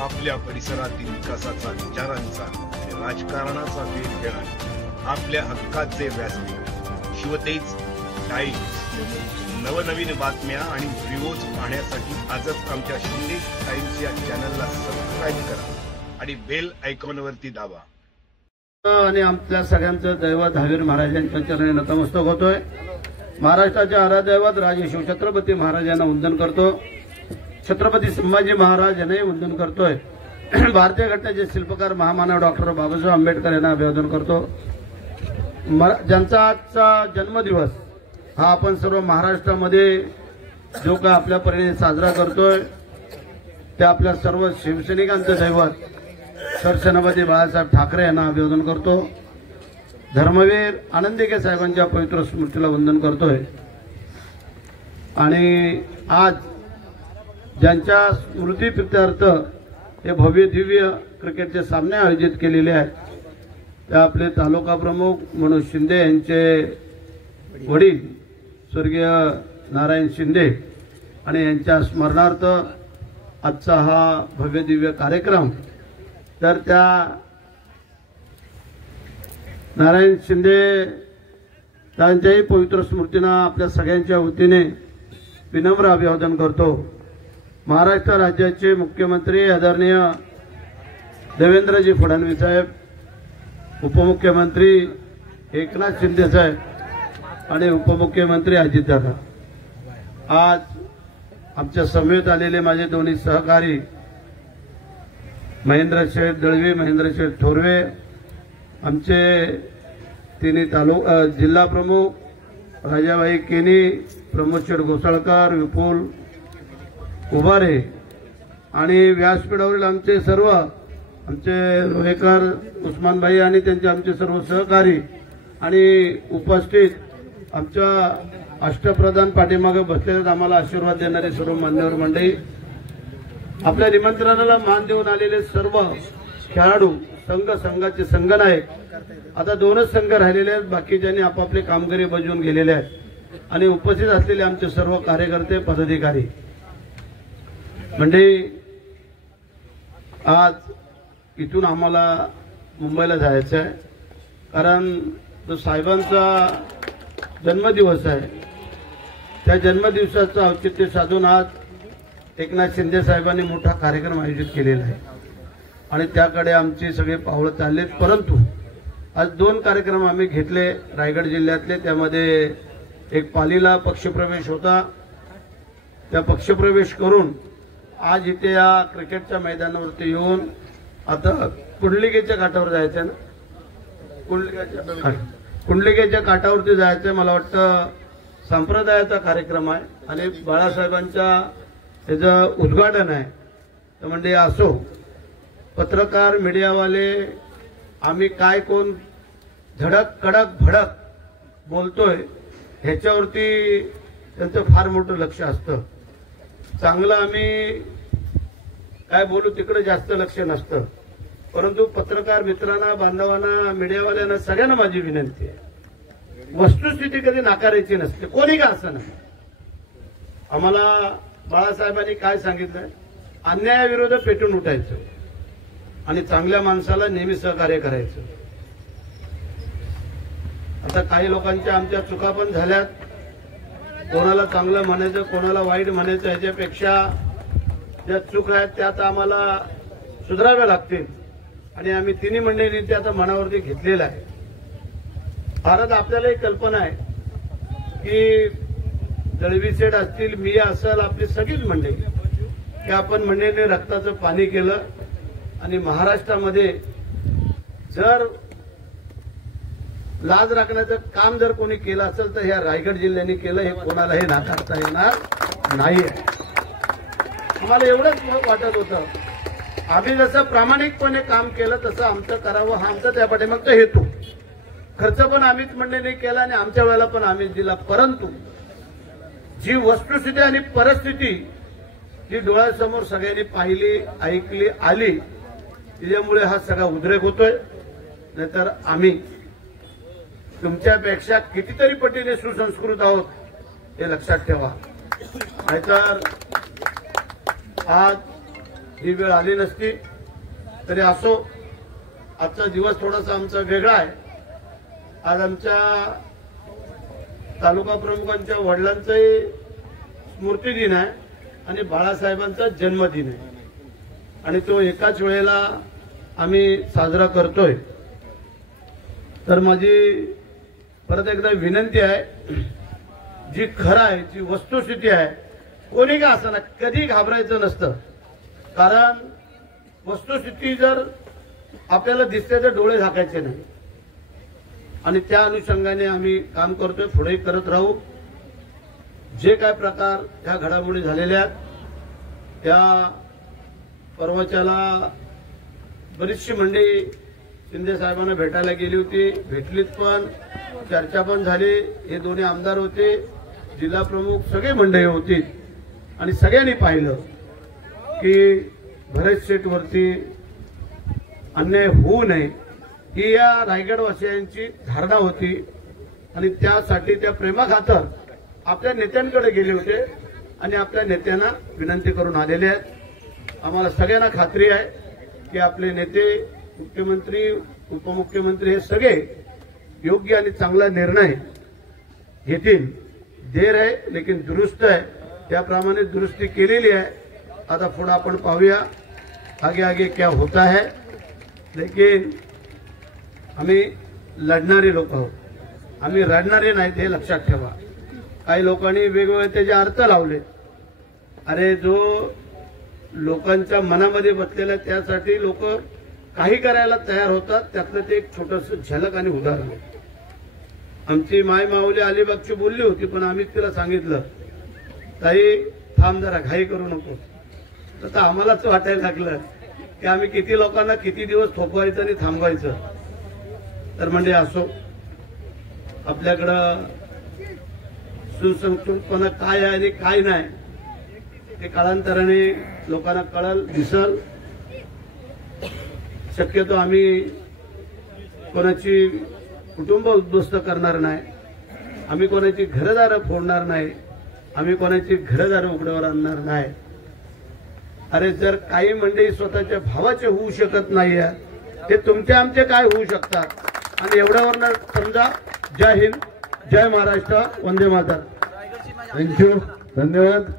आपल्या परिसरातील विकासाचा, विचारांचा आणि राजकारणाचा वेध घेणारे आपल्या हक्काचे व्यासपीठ शिवतेज टाइम्स. नवनवीन बातम्या आणि व्हिडिओज पाहण्यासाठी आजच आमच्या शिवतेज टाइम्स या चॅनलला सबस्क्राईब करा आणि बेल आयकॉनवरती दाबा. आणि आपल्या सगळ्यांचं दैवत हवीर महाराजांच्या चरणी नतमस्तक होतोय. महाराष्ट्राचे आराध्यदैवत राजे शिवछत्रपती महाराजांना वंदन करतो. छत्रपती संभाजी महाराज यांनाही वंदन करतोय. भारतीय घटनेचे शिल्पकार महामानव डॉक्टर बाबासाहेब आंबेडकर यांना अभिवादन करतो. ज्यांचा आजचा जन्मदिवस हा आपण सर्व महाराष्ट्रामध्ये जो काय आपल्या परीने साजरा करतोय ते आपल्या सर्व शिवसैनिकांचं दैवत सरसेनापती बाळासाहेब ठाकरे यांना अभिवादन करतो. धर्मवीर आनंदिके साहेबांच्या पवित्र स्मृतीला वंदन करतोय. आणि आज ज्यांच्या स्मृतीप्रित्यर्थ हे भव्य दिव्य क्रिकेटचे सामने आयोजित केलेले आहेत ते आपले तालुका प्रमुख मनोज शिंदे यांचे वडील स्वर्गीय नारायण शिंदे आणि यांच्या स्मरणार्थ आजचा हा भव्य दिव्य कार्यक्रम. तर त्या नारायण शिंदे त्यांच्याही पवित्र स्मृतींना आपल्या सगळ्यांच्या वतीने विनम्र अभिवादन करतो. महाराष्ट्र राज्याचे मुख्यमंत्री आदरणीय देवेंद्रजी फडणवीस साहेब, उपमुख्यमंत्री एकनाथ शिंदे साहेब आणि उपमुख्यमंत्री अजितदादा, आज आमच्या समवेत आलेले माझे दोन्ही सहकारी महेंद्र शेठ दळवी, महेंद्र शेठ थोरवे, आमचे तिन्ही जिल्हा प्रमुख राजाबाई केनी, प्रमोद शेठ घोसाळकर, विपुल उभारे आणि व्यासपीठावरील आमचे सर्व रोहेकर उस्मानभाई आणि त्यांचे आमचे सर्व सहकारी आणि उपस्थित आमच्या अष्टप्रधान पाठीमागे बसलेले आम्हाला आशीर्वाद देणारे सर्व मान्यवर मंडळी, आपल्या निमंत्रणाला मान देऊन आलेले सर्व खेळाडू, संघाचे संघनायक. आता 2च संघ राहिलेले आहेत, बाकीच्यांनी आपापले कामगिरी बजावून गेलेले आहेत. आणि उपस्थित असलेले आमचे सर्व कार्यकर्ते, पदाधिकारी मंडळी, आज इथून आम्हाला मुंबईला जायचं आहे. कारण जो साहेबांचा जन्मदिवस आहे त्या जन्मदिवसाचं औचित्य साधून आज एकनाथ शिंदे साहेबांनी मोठा कार्यक्रम आयोजित केलेला आहे आणि त्याकडे आमची सगळे पावलं चाललेत. परंतु आज 2 कार्यक्रम आम्ही घेतले रायगड जिल्ह्यातले. त्यामध्ये एक पालीला पक्षप्रवेश होता. त्या पक्षप्रवेश करून आज इथे या क्रिकेटच्या मैदानावरती येऊन आता कुंडलिकेच्या काठावर जायचंय ना, कुंडलिकेच्या काठावरती जायचंय. मला वाटतं संप्रदायाचा कार्यक्रम आहे आणि बाळासाहेबांच्या त्याचं उद्घाटन आहे. तर म्हणजे असो, पत्रकार, मीडियावाले आम्ही काय कोण धडक कडक भडक बोलतोय ह्याच्यावरती त्यांचं फार मोठं लक्ष असतं. चांगलं आम्ही काय बोलू तिकडे जास्त लक्ष नसतं. परंतु पत्रकार मित्रांना, बांधवांना, मीडियावाल्यांना सगळ्यांना माझी विनंती आहे, वस्तुस्थिती कधी नाकारायची नसते, कोणी का असं नाही. आम्हाला बाळासाहेबांनी काय सांगितलंय, अन्यायाविरोधात पेटून उठायचं आणि चांगल्या माणसाला नेहमी सहकार्य करायचं. आता काही लोकांच्या आमच्या चुका पण झाल्यात. कोणाला चांगलं म्हणायचं, कोणाला वाईट म्हणायचं, ह्याच्यापेक्षा ज्या चूक आहेत त्या आता आम्हाला सुधाराव्या लागतील आणि आम्ही तिन्ही मंडळींनी ते आता मनावरती घेतलेलं आहे. भारत आपल्याला एक कल्पना आहे की दळवी सेठ असतील, मी असेल, आपली सगळीच मंडळी की आपण मंडळीने रक्ताचं पाणी केलं आणि महाराष्ट्रामध्ये जर लाज राखण्याचं काम जर कोणी केलं असेल तर ह्या रायगड जिल्ह्याने केलं, हे कोणालाही नाकारता येणार नाही. आम्हाला एवढंच वाटत होतं, आम्ही जसं प्रामाणिकपणे काम केलं तसं आमचं करावं, हा आमचा त्या पाठीमागचा हेतू. खर्च पण आम्हीच मंडळीने केला आणि आमच्या वेळेला पण आम्हीच दिला. परंतु जी वस्तुस्थिती आणि परिस्थिती जी डोळ्यासमोर सगळ्यांनी पाहिली, ऐकली, आली, त्याच्यामुळे हा सगळा उद्रेक होतोय. नाहीतर आम्ही तुमच्यापेक्षा कितीतरी पटीने सुसंस्कृत आहोत हे लक्षात ठेवा. नाहीतर आज ही वेळ आली नसती. तरी असो, आजचा दिवस थोडासा आमचा वेगळा आहे. आज आमच्या तालुका प्रमुखांच्या वडिलांचाही स्मृती दिन आहे आणि बाळासाहेबांचा जन्मदिन आहे आणि तो एकाच वेळेला आम्ही साजरा करतोय. तर माझी परत एकदा विनंती आहे, जी खरं आहे, जी वस्तुस्थिती आहे, कोणी का असं ना कधी घाबरायचं नसतं. कारण वस्तुस्थिती जर आपल्याला दिसते तर डोळे झाकायचे नाही आणि त्या अनुषंगाने आम्ही काम करतोय, पुढेही करत राहू. जे काय प्रकार ह्या घडामोडी झालेल्या आहेत त्या परवाच्याला बरीचशी मंडळी शिंदे साहेबांना भेटायला गेली होती, भेटलीत पण, चर्चा पण झाली. हे दोन्ही आमदार होते, जिल्हा प्रमुख, सगळे मंडळी होती आणि सगळ्यांनी पाहिलं की भरत शेठवरती अन्याय होऊ नये ही या रायगडवासियांची धारणा होती आणि त्यासाठी त्या प्रेमाखातर आपल्या नेत्यांकडे गेले होते आणि आपल्या नेत्यांना विनंती करून आलेले आहेत. आम्हाला सगळ्यांना खात्री आहे की आपले नेते, मुख्यमंत्री, उपमुख्यमंत्री हे सगळे योग्य आणि चांगला निर्णय घेतील. देर आहे लेकिन दुरुस्त आहे, त्याप्रमाणे दुरुस्ती केलेली आहे. आता पुढे आपण पाहूया आगे आगे क्या होता है. लेकिन आम्ही लढणारे लोक आहोत, आम्ही रडणारे नाहीत हे लक्षात ठेवा. काही लोकांनी वेगवेगळे त्याचे अर्थ लावले. अरे जो लोकांच्या मनामध्ये बसलेला त्यासाठी लोक काही करायला तयार होतात. त्यातलं ते एक छोटंसं झलक आणि उदाहरण आहे. आमची माय माऊली अलिबागची बोलली होती, पण आम्ही तिला सांगितलं, ताई थांब जरा, घाई करू नको. तर आम्हालाच वाटायला लागलं की आम्ही किती लोकांना किती दिवस थोपवायचं आणि थांबवायचं. तर म्हणजे असो, आपल्याकडं सुसंस्कृतपणा काय आहे आणि काय नाही हे काळांतराने लोकांना कळल, दिसल. शक्यतो आम्ही कोणाची कुटुंब उद्ध्वस्त करणार नाही, आम्ही कोणाची घरदारं फोडणार नाही, आम्ही कोणाची घरदारं उघड्यावर आणणार नाही. अरे जर काही मंडळी स्वतःच्या भावाचे होऊ शकत नाहीये, ते तुमचे आमचे काय होऊ शकतात. आणि एवढ्यावरनं समजा. जय हिंद, जय महाराष्ट्र, वंदे मातरम. थँक्यू, धन्यवाद.